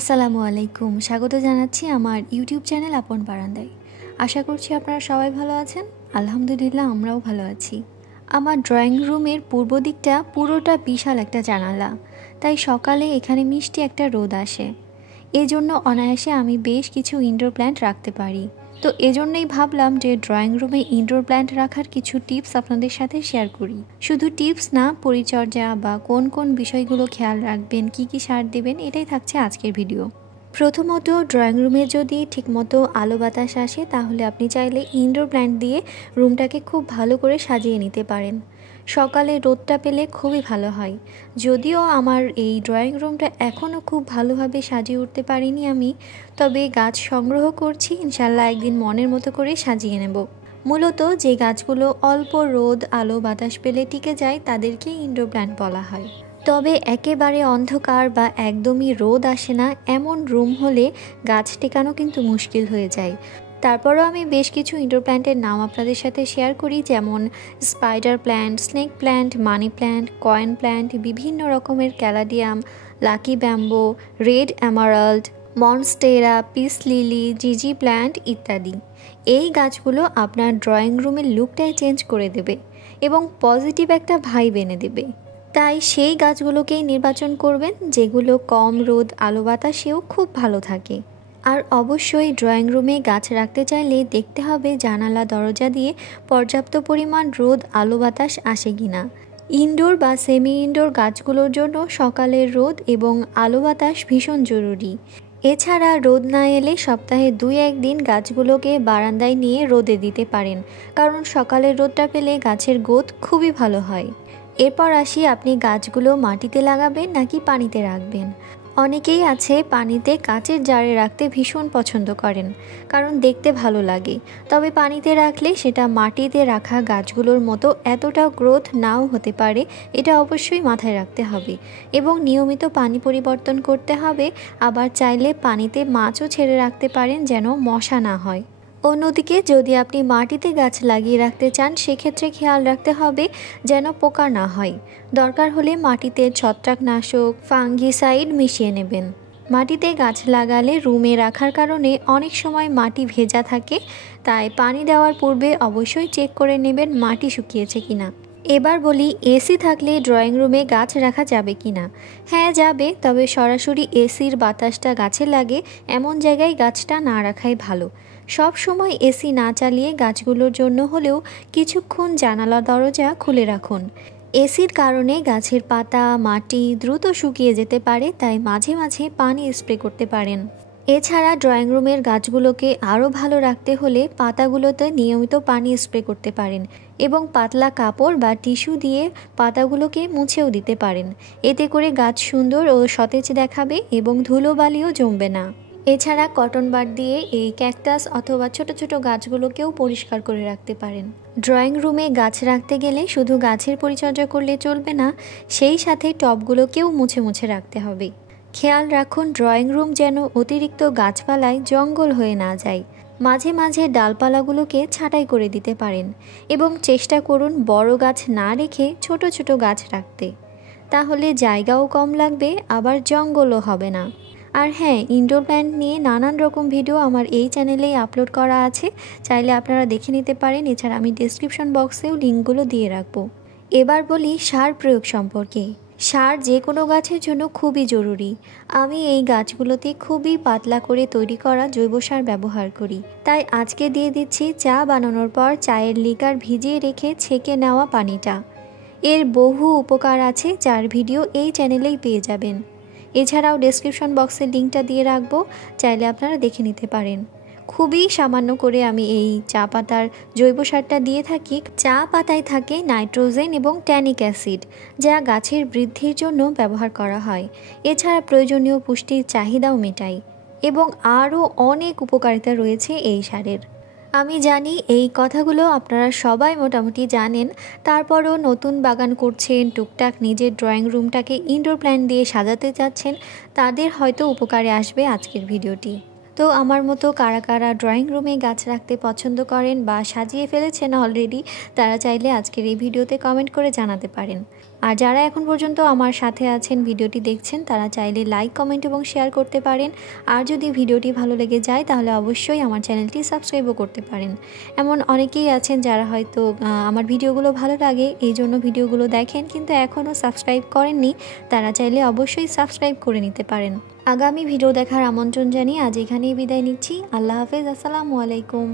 আসসালামু আলাইকুম। স্বাগত জানাচ্ছি আমার ইউটিউব চ্যানেল আপন বারান্দায়। আশা করছি আপনারা সবাই ভালো আছেন। আলহামদুলিল্লাহ আমরাও ভালো আছি। আমার ড্রয়িং রুমের পূর্ব দিকটা পুরোটা বিশাল একটা জানালা, তাই সকালে এখানে মিষ্টি একটা রোদ আসে। এজন্য অনায়াসে আমি বেশ কিছু ইনডোর প্ল্যান্ট রাখতে পারি। তো এজন্যই ভাবলাম যে ড্রয়িং রুমে ইনডোর প্ল্যান্ট রাখার কিছু টিপস আপনাদের সাথে শেয়ার করি। শুধু টিপস না, পরিচর্যা বা কোন কোন বিষয়গুলো খেয়াল রাখবেন, কি কি সার দেবেন, এটাই থাকছে আজকের ভিডিও। প্রথমত, ড্রয়িং রুমে যদি ঠিকমতো আলো বাতাস আসে তাহলে আপনি চাইলে ইনডোর প্ল্যান্ট দিয়ে রুমটাকে খুব ভালো করে সাজিয়ে নিতে পারেন। সকালে রোদটা পেলে খুবই ভালো হয়। যদিও আমার এই ড্রয়িং রুমটা এখনও খুব ভালোভাবে সাজিয়ে উঠতে পারিনি আমি, তবে গাছ সংগ্রহ করছি, ইনশাল্লাহ একদিন মনের মতো করে সাজিয়ে নেব। মূলত যে গাছগুলো অল্প রোদ আলো বাতাস পেলে টিকে যায় তাদেরকে ইনডোর প্ল্যান্ট বলা হয়। তবে একেবারে অন্ধকার বা একদমই রোদ আসে না এমন রুম হলে গাছ টেকানো কিন্তু মুশকিল হয়ে যায়। তারপরও আমি বেশ কিছু ইনডোর প্ল্যান্টের নাম আপনাদের সাথে শেয়ার করি, যেমন spider plant, snake plant, money plant, coin plant, বিভিন্ন রকমের caladium, lucky bamboo, red emerald, monstera, peace lily, জিজি প্ল্যান্ট ইত্যাদি। এই গাছগুলো আপনার ড্রয়িং রুমের লুকটাই চেঞ্জ করে দেবে এবং পজিটিভ একটা ভাইব এনে দেবে। তাই সেই গাছগুলোকেই নির্বাচন করবেন যেগুলো কম রোদ আলো বাতাসেও খুব ভালো থাকে। আর অবশ্যই ড্রয়িং রুমে গাছ রাখতে চাইলে দেখতে হবে জানালা দরজা দিয়ে পর্যাপ্ত পরিমাণ রোদ আলো বাতাস আসে কিনা। ইনডোর বা সেমি ইনডোর গাছগুলোর জন্য সকালের রোদ এবং আলো বাতাস ভীষণ জরুরি। এছাড়া রোদ না এলে সপ্তাহে 2-1 দিন গাছগুলোকে বারান্দায় নিয়ে রোদে দিতে পারেন, কারণ সকালের রোদটা পেলে গাছের গ্রোথ খুবই ভালো হয়। এরপর আসি, আপনি গাছগুলো মাটিতে লাগাবেন নাকি পানিতে রাখবেন। অনেকেই আছে পানিতে কাচের জারে রাখতে ভীষণ পছন্দ করেন, কারণ দেখতে ভালো লাগে। তবে পানিতে রাখলে সেটা মাটিতে রাখা গাছগুলোর মতো এতটা গ্রোথ নাও হতে পারে, এটা অবশ্যই মাথায় রাখতে হবে। এবং নিয়মিত পানি পরিবর্তন করতে হবে। আবার চাইলে পানিতে মাছও ছেড়ে রাখতে পারেন যেন মশা না হয়। অন্যদিকে যদি আপনি মাটিতে গাছ লাগিয়ে রাখতে চান সেক্ষেত্রে খেয়াল রাখতে হবে যেন পোকা না হয়। দরকার হলে মাটিতে ছত্রাকনাশক, ফাঙ্গিসাইড মিশিয়ে নেবেন। মাটিতে গাছ লাগালে রুমে রাখার কারণে অনেক সময় মাটি ভেজা থাকে, তাই পানি দেওয়ার পূর্বে অবশ্যই চেক করে নেবেন মাটি শুকিয়েছে কিনা। এবার বলি, এসি থাকলে ড্রয়িং রুমে গাছ রাখা যাবে কিনা। হ্যাঁ যাবে, তবে সরাসরি এসির বাতাসটা গাছে লাগে এমন জায়গায় গাছটা না রাখাই ভালো। সব সময় এসি না চালিয়ে গাছগুলোর জন্য হলেও কিছুক্ষণ জানালা দরজা খুলে রাখুন। এসির কারণে গাছের পাতা মাটি দ্রুত শুকিয়ে যেতে পারে, তাই মাঝে মাঝে পানি স্প্রে করতে পারেন। এছাড়া ড্রয়িং রুমের গাছগুলোকে আরও ভালো রাখতে হলে পাতাগুলোতে নিয়মিত পানি স্প্রে করতে পারেন এবং পাতলা কাপড় বা টিস্যু দিয়ে পাতাগুলোকে মুছেও দিতে পারেন। এতে করে গাছ সুন্দর ও সতেজ দেখাবে এবং ধুলোবালিও জমবে না। এছাড়া কটন বাড দিয়ে এই ক্যাকটাস অথবা ছোট ছোট গাছগুলোকেও পরিষ্কার করে রাখতে পারেন। ড্রয়িং রুমে গাছ রাখতে গেলে শুধু গাছের পরিচর্যা করলে চলবে না, সেই সাথে টবগুলোকেও মুছে মুছে রাখতে হবে। খেয়াল রাখুন ড্রয়িং রুম যেন অতিরিক্ত গাছপালায় জঙ্গল হয়ে না যায়। মাঝে মাঝে ডালপালাগুলোকে ছাঁটাই করে দিতে পারেন এবং চেষ্টা করুন বড় গাছ না রেখে ছোট ছোট গাছ রাখতে। তাহলে জায়গাও কম লাগবে, আবার জঙ্গলও হবে না। আর হ্যাঁ, ইনডোর প্ল্যান্ট নিয়ে নানান রকম ভিডিও আমার এই চ্যানেলেই আপলোড করা আছে, চাইলে আপনারা দেখে নিতে পারেন। এছাড়া আমি ডেসক্রিপশন বক্সেও লিঙ্কগুলো দিয়ে রাখবো। এবার বলি সার প্রয়োগ সম্পর্কে। সার যে কোনো গাছের জন্য খুবই জরুরি। আমি এই গাছগুলোতে খুবই পাতলা করে তৈরি করা জৈব সার ব্যবহার করি। তাই আজকে দিয়ে দিচ্ছি চা বানানোর পর চায়ের লিকার ভিজিয়ে রেখে ছেঁকে নেওয়া পানিটা। এর বহু উপকার আছে, যার ভিডিও এই চ্যানেলেই পেয়ে যাবেন। এছাড়াও ডেসক্রিপশন বক্সে লিঙ্কটা দিয়ে রাখবো, চাইলে আপনারা দেখে নিতে পারেন। খুবই সামান্য করে আমি এই চা পাতার জৈব সারটা দিয়ে থাকি। চা পাতায় থাকে নাইট্রোজেন এবং ট্যানিক অ্যাসিড, যা গাছের বৃদ্ধির জন্য ব্যবহার করা হয়। এছাড়া প্রয়োজনীয় পুষ্টির চাহিদাও মেটায় এবং আরও অনেক উপকারিতা রয়েছে এই সারের। আমি জানি এই কথাগুলো আপনারা সবাই মোটামুটি জানেন, তারপরও নতুন বাগান করছেন, টুকটাক নিজের ড্রয়িং রুমটাকে ইনডোর প্ল্যান্ট দিয়ে সাজাতে চাচ্ছেন, তাদের হয়তো উপকারে আসবে আজকের ভিডিওটি। তো তো আমার মতো কারা কারা ড্রয়িং রুমে গাছ রাখতে পছন্দ করেন বা সাজিয়ে ফেলেছেন অলরেডি, তারা চাইলে আজকের এই ভিডিওতে কমেন্ট করে জানাতে পারেন। আর যারা এখন পর্যন্ত আমার সাথে আছেন, ভিডিওটি দেখছেন, তারা চাইলে লাইক, কমেন্ট এবং শেয়ার করতে পারেন। আর যদি ভিডিওটি ভালো লেগে যায় তাহলে অবশ্যই আমার চ্যানেলটি সাবস্ক্রাইবও করতে পারেন। এমন অনেকেই আছেন যারা হয়তো আমার ভিডিওগুলো ভালো লাগে এই জন্য ভিডিওগুলো দেখেন, কিন্তু এখনও সাবস্ক্রাইব করেননি। তারা চাইলে অবশ্যই সাবস্ক্রাইব করে নিতে পারেন। আগামী ভিডিও দেখার আমন্ত্রণ জানিয়ে আজ এখানেই বিদায় নিচ্ছি। আল্লাহ হাফেজ, আসসালামু আলাইকুম।